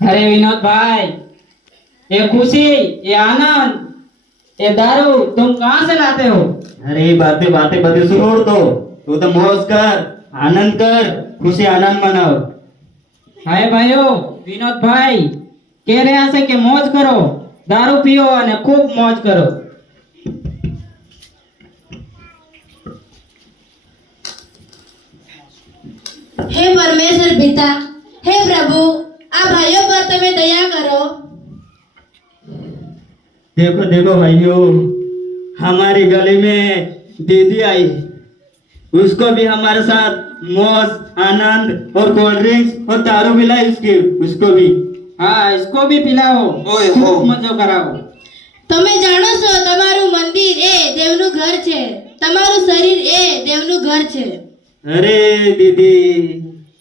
अरे विनोद भाई, ये खुशी, ये आनंद, ये दारू तुम कहाँ से लाते हो? अरे बातें बातें बदल छोड़ दो। तू तो मौज कर, आनंद कर, खुशी आनंद मनाओ। हाय भाइयों, विनोद भाई कह रहे છે કે મોજ કરો, દારૂ પીઓ અને ખૂબ મોજ કરો। हे परमेश्वर पिता, हे प्रभु, आ भाइयों पर तुम्हें दया करो। देखो देखो भाइयों, हमारी गली में दीदी आई, उसको भी हमारे साथ मौज आनंद और कोल्ड ड्रिंक्स और दारू मिलाई उसको भी। हाँ, इसको भी पिलाओ, ઓય હો खूब मजो कराओ। તમે જાણો છો તમારું મંદિર એ દેવનું ઘર છે, તમારું શરીર એ દેવનું ઘર છે। अरे दीदी,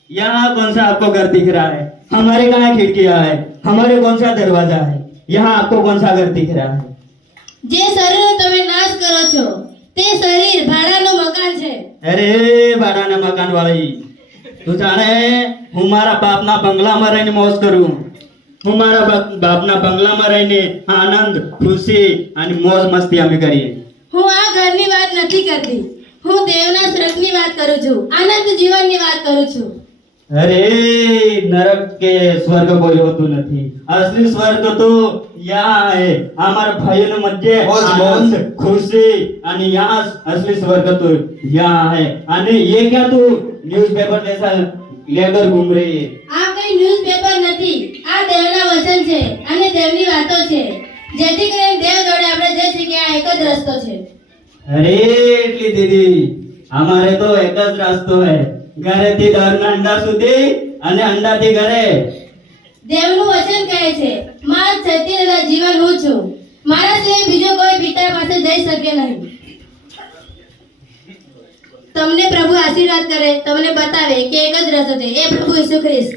यहाँ कौन सा आपको घर दिख रहा है? हमारे कहाँ खिड़कियाँ है? हमारे कौन सा दरवाजा है? यहाँ आपको कौन सा घर दिख रहा है? જે શરીરનો તમે નાશ કરો છો તે શરીર ભાડાનું મકાન છે। अरे भाड़ा मकान वाली, तू जाने હું મારા બાપના બંગલામાં રહીને મોજ કરું। હું મારા બાપના બંગલામાં રહીને આનંદ ખુશી અને મોજ મસ્તી અમે કરીએ। હું આ ઘરની વાત નથી કરતી, હું દેવના સ્વર્ગની વાત કરું છું, આનંદ જીવનની વાત કરું છું। અરે નરક કે સ્વર્ગ કોઈ હોતું નથી, असली स्वर्ग तो यहाँ है। हमारे भाइयों मध्य मौज, आनंद खुशी અને यहाँ असली स्वर्ग तो यहाँ है। અને ये क्या तू न्यूज़पेपर जैसा लेकर घूम रही है? આ કઈ ન્યૂઝપેપર નથી, આ દેવના વચન છે અને દેવની વાતો છે, જેથી કરીને દેવ જોડે આપણે જઈ શકીએ। આ એક જ રસ્તો છે। અરે એટલી દીદી, અમારે તો એક જ રસ્તો है, ઘરેથી દરના અંડા સુધી અને અંડાથી ઘરે। દેવનું વચન કહે છે, માર સત્ય તથા જીવન હું છું, મારા સિવાય બીજો કોઈ પિતા પાસે જઈ શકે નહીં। તમને પ્રભુ આશીર્વાદ કરે, તમને બતાવે કે એક જ રસ્તો છે, એ પ્રભુ ઈસુ ખ્રિસ્ત।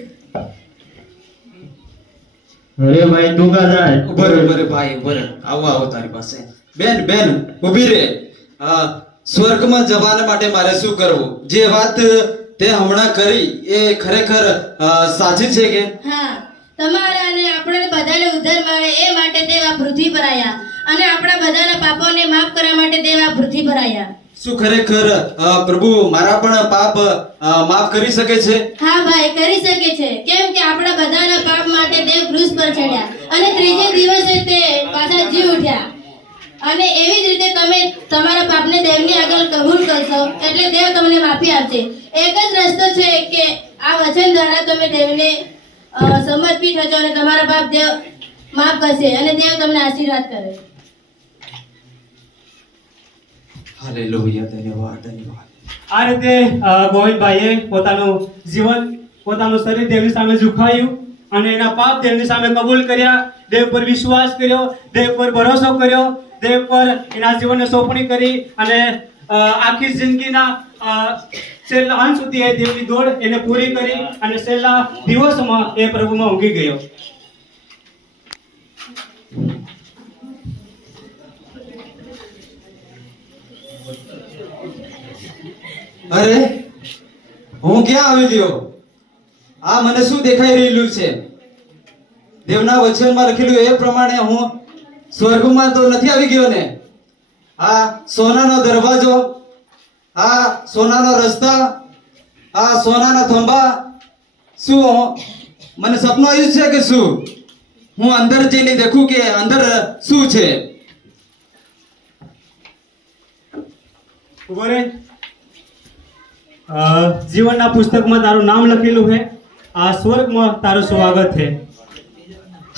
અરે ભાઈ તું કા જાય? ઉભરે ઉભરે ભાઈ ઉભરે આવો આવો તારી પાસે બેન બેન ઊભી રે સ્વર્ગમાં જવાને માટે મારે શું કરવું જે વાત તે હમણાં કરી એ ખરેખર સાચી છે કે હા, તમારા અને આપણે બધાને ઉદ્ધાર મળે એ માટે દેવ આ પૃથ્વી પર આવ્યા અને આપણા બધાના પાપોને માફ કરવા માટે દેવ આ પૃથ્વી પર આવ્યા। શું ખરેખર પ્રભુ મારા પણ પાપ માફ કરી શકે છે? હા ભાઈ, કરી શકે છે, કેમ કે આપણા બધાના પાપ માટે દેવ ક્રૂસ પર ચડ્યા અને ત્રીજે દિવસે તે પાછા જી ઉઠ્યા। અને એવી જ રીતે તમે તમારા પાપને દેવની આગળ કબૂલ કરશો એટલે દેવ તમને માફી આપશે। એક જ રસ્તો છે કે આ વચન દ્વારા તમે દેવને સમર્પિત થજો અને તમારા પાપ દેવ માફ કરશે અને દેવ તમને આશીર્વાદ કરે। હાલેલુયા, ધન્યવાદ ધન્યવાદ। આ રીતે ગોવિંદભાઈએ પોતાનું જીવન પોતાનું શરીર દેવની સામે ઝુકાવ્યું અને એના પાપ દેવની સામે કબૂલ કર્યા, દેવ પર વિશ્વાસ કર્યો, દેવ પર ભરોસો કર્યો, દેવ પર એના જીવનને સોંપણી કરી અને આખી જિંદગીના છેલ્લા અંત સુધી એ દેવની દોડ એને પૂરી કરી અને છેલ્લા દિવસોમાં એ પ્રભુમાં ઊંઘી ગયો। અરે હું ક્યાં આવી ગયો? આ મને શું દેખાઈ રહેલું છે? દેવના વચનમાં લખેલું એ પ્રમાણે હું સ્વર્ગમાં તો નથી આવી ગયો ને? આ સોનાનો દરવાજો, આ સોનાનો રસ્તા, આ સોનાના થંભા, શું મને સપનું આવ્યું છે કે શું? હું અંદર જઈને દેખું કે અંદર શું છે? ઉભો રે। જીવનના પુસ્તકમાં તારું નામ લખેલું છે, આ સ્વર્ગમાં તારું સ્વાગત છે।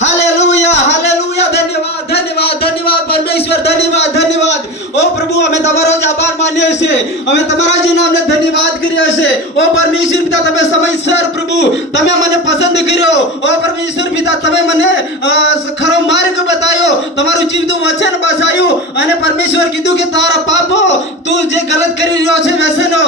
હાલેલુયા હાલેલુયા, ધન્યવાદ ધન્યવાદ ધન્યવાદ પરમેશ્વર, ધન્યવાદ ધન્યવાદ। ઓ પ્રભુ, અમે તમારો જ આભાર માનીએ છીએ, અમે તમારા જ નામને ધન્યવાદ કરીએ છીએ। ઓ પરમેશ્વર પિતા, તમે સમયસર પ્રભુ તમે મને પસંદ કર્યો। ઓ પરમેશ્વર પિતા, તમે મને ખરો માર્ગ બતાવ્યો, તમારું જીવતું વચન બચાવ્યું અને પરમેશ્વર કીધું કે તારા પાપો તું જે ગલત કરી રહ્યો છે વ્યસનો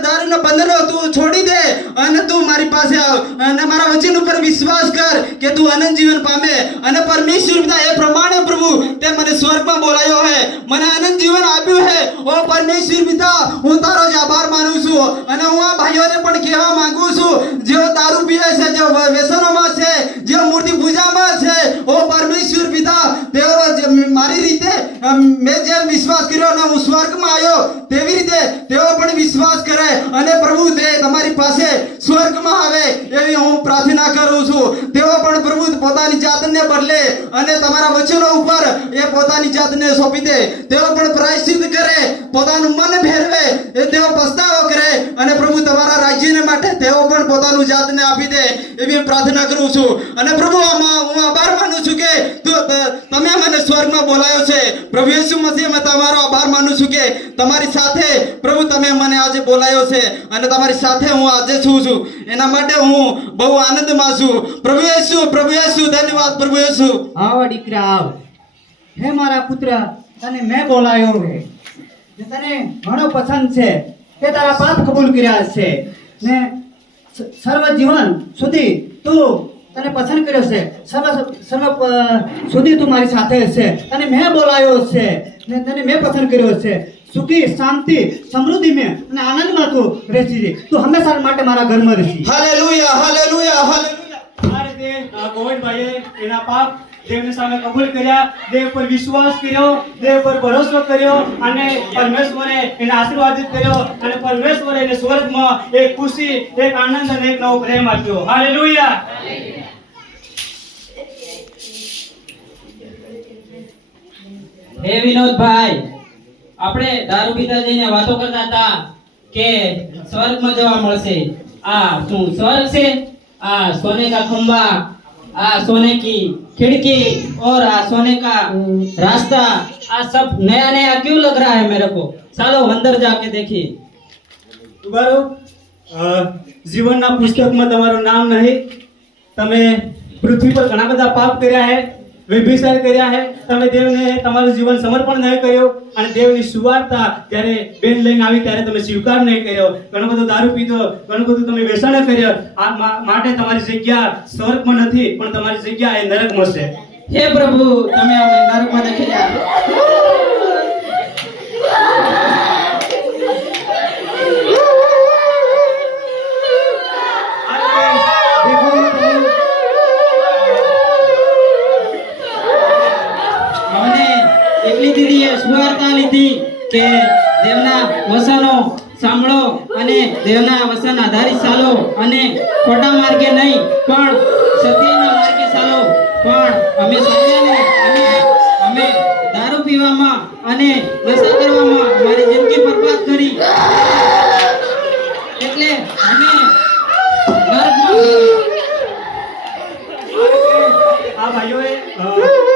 દારૂના બંધનો તું છોડી દે અને તું મારી પાસે આવ અને મારા વચન ઉપર વિશ્વાસ કર કે તું અનંત જીવન પામે અને પરમેશ્વર પિતા એ પ્રમાણે પ્રભુ તે મને સ્વર્ગમાં બોલાયો હે મને અનંત જીવન આપ્યું હે ઓ પરમેશ્વર પિતા હું તારો જ આભાર માનું છું અને હું આ ભાઈઓને પણ કહેવા માંગુ છું જેઓ દારૂ પીએ છે જેઓ વ્યસનોમાં છે જેઓ મૂર્તિ પૂજામાં છે ઓ પરમેશ્વર પિતા તેઓ મારી રીતે મેં જેમ વિશ્વાસ કર્યો અને હું સ્વર્ગમાં આવ્યો તેવી રીતે તેઓ પણ વિશ્વાસ કરે અને પ્રભુ તે તમારી પાસે સ્વર્ગમાં આવે એવી હું પ્રાર્થના કરું છું તેઓ પણ પ્રભુ પોતાની જાતને બદલે અને તમારા વચનો ઉપર એ પોતાની જાતને સોંપી દે તેઓ પણ પ્રાયશ્ચિત કરે પોતાનું મન ફેરવે એ તેઓ પસ્તાવો કરે અને પ્રભુ તમારા રાજ્યને માટે તેઓ પણ પોતાનું જાતને આપી દે એવી પ્રાર્થના કરું છું અને પ્રભુ હું આભાર માનું છું કે તમે મને સ્વર્ગમાં બોલાયો છે પ્રભુ યેસુ મસીહ મેં તમારો આભાર માનું છું કે તમારી સાથે પ્રભુ તમે મને આજે બોલાયો છે અને તમારી સાથે હું આજે છું એના માટે હું બહુ આનંદમાં છું પ્રભુ યેસુ ધન્યવાદ પ્રભુ યેસુ આવ દીકરા આવ હે મારા પુત્ર તને મેં બોલાયો હે જે તને ઘણો પસંદ છે તે તારા પાપ કબૂલ કર્યા છે ને સર્વ જીવન સુધી તું તને પસંદ કર્યો છે સર્વ સુધી તું મારી સાથે છે તને મેં બોલાયો છે ને તને મેં પસંદ કર્યો છે સુખી શાંતિ સમૃદ્ધિ મેં અને આનંદમાં તું રહેશી તું હંમેશા માટે મારા ઘરમાં રહેશી હાલેલુયા હાલેલુયા હાલેલુયા આ રીતે ગોવિંદભાઈએ એના પાપ દેવની સામે કબૂલ કર્યા દેવ પર વિશ્વાસ કર્યો દેવ પર ભરોસો કર્યો અને પરમેશ્વરે એને આશીર્વાદિત કર્યો અને પરમેશ્વરે એને સ્વર્ગમાં એક ખુશી એક આનંદ અને એક નવો પ્રેમ આપ્યો હાલેલુયા હે વિનોદભાઈ આપણે દારૂ પીતા જઈને વાતો કરતા હતા કે સ્વર્ગમાં જવા મળશે આ શું સ્વર્ગ છે આ સોને કા ખંભા आ सोने की खिड़की और आ सोने का रास्ता आ सब नया नया क्यों लग रहा है मेरे को चलो अंदर जाके देखिए તમારું જીવનના પુસ્તકમાં તમારું નામ નહીં તમે પૃથ્વી પર ઘણા બધા પાપ કર્યા છે વ્યભિચાર કર્યા છે તમે દેવને તમારું જીવન સમર્પણ નહીં કર્યો અને દેવની સુવાર્તા જ્યારે બેન લઈને આવી ત્યારે તમે સ્વીકાર નહીં કર્યો ઘણો બધો દારૂ પીધો ઘણું બધું તમે વ્યસન કર્યો આ માટે તમારી જગ્યા સ્વર્ગમાં નથી પણ તમારી જગ્યા એ નરકમાં છે हे प्रभु તમે અમને નરકમાં નાખી દો એટલી દીદીએ સુવાર્તા લીધી કે દેવના વચનો સાંભળો અને દેવના વચન આધારિત ચાલો અને ખોટા માર્ગે નહીં પણ સત્યના માર્ગે ચાલો પણ અમે સાંભળ્યાને અમે દારૂ પીવામાં અને નશા કરવામાં મારી જિંદગી બરબાદ કરી એટલે અમે નરકમાં આ ભાઈઓએ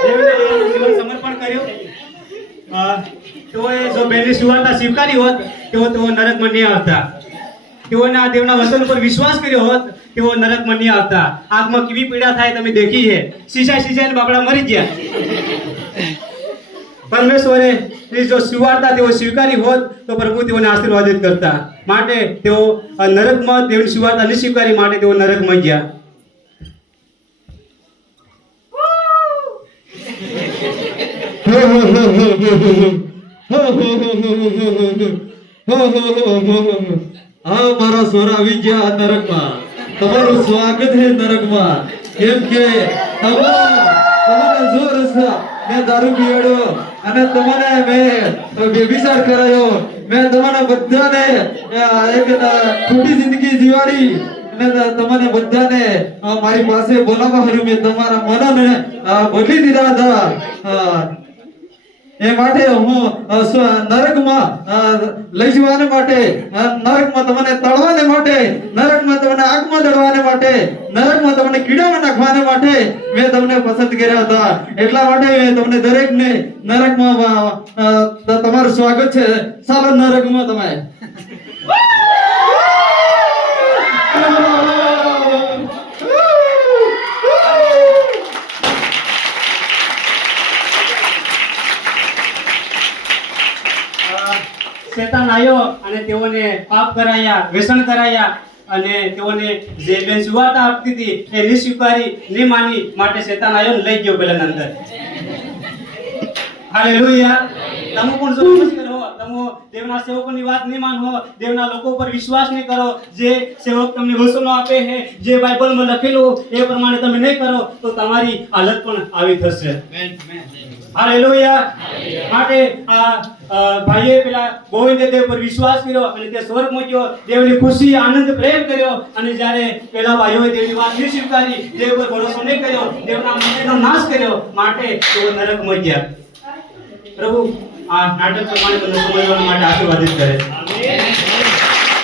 દેવને જીવન સમર્પણ કર્યું તેઓએ જો બેનની સુવાર્તા સ્વીકારી હોત તેઓ નરકમાં નહીં આવતા તેઓના દેવના વચન ઉપર વિશ્વાસ કર્યો હોત તેઓ નરકમાં નહીં આવતા આંખમાં કેવી પીડા થાય તમે દેખી છે શીશાઈને બાબડા મરી ગયા પરમેશ્વરે જો સુવાર્તા તેઓ સ્વીકારી હોત તો પ્રભુ તેઓને આશીર્વાદિત કરતા માટે તેઓ નરકમાં દેવની સુવાર્તા નહીં સ્વીકારી માટે તેઓ નરકમાં ગયા હા મારા સ્વર આવી ગયા નરકમાં તમારું સ્વાગત છે નરકમાં કેમ કે તમારા જોર છે મેં દારૂ પીવડ્યો અને તમને મેં વ્યભિચાર કરાયો મેં તમારા બધાને એક ખોટી જિંદગી જીવાડી અને તમને બધાને મારી પાસે બોલાવવા હારું મેં તમારા મનને બદલી દીધા હતા એ માટે હું નરકમાં લઈ જવાને માટે નરકમાં તમને તળવાને માટે નરકમાં તમને આગમાં દળવાને માટે નરકમાં તમને કીડામાં નાખવાને માટે મેં તમને પસંદ કર્યા હતા એટલા માટે મેં તમને દરેકને નરકમાં તમારું સ્વાગત છે ચાલો નરકમાં તમે શેતાન આવ્યો અને તેઓને પાપ કરાયા, વ્યસન કરાયા અને તેઓને જે બેન સુવાર્તા આપતી હતી એ ની સ્વીકારી, ની માની, માટે શેતાન આવ્યો ને લઈ ગયો પેલાના અંદર. હાલેલુયા. તમે પણ જો મુશ્કેલ હો, તમે દેવના સેવકોની વાત નહીં માનો, દેવના લોકો પર વિશ્વાસ નહીં કરો, જે સેવક તમને વચનો આપે છે, જે બાઇબલમાં લખેલું એ પ્રમાણે તમે નહીં કરો તો તમારી હાલત પણ આવી થશે. હાલેલુયા. માટે આ ભાઈએ પેલા ગોવિંદે દેવ પર વિશ્વાસ કર્યો અને તે સ્વર્ગમાં ગયો, દેવની ખુશી, આનંદ, પ્રેમ કર્યો. અને જ્યારે પેલા ભાઈઓએ દેવની વાત નહીં સ્વીકારી, દેવ પર ભરોસો નહીં કર્યો, દેવના મંદિરનો નાશ કર્યો, માટે તેઓ નરકમાં ગયા. પ્રભુ આ નાટક પ્રમાણે તમને સમજવા માટે આશીર્વાદિત કરે.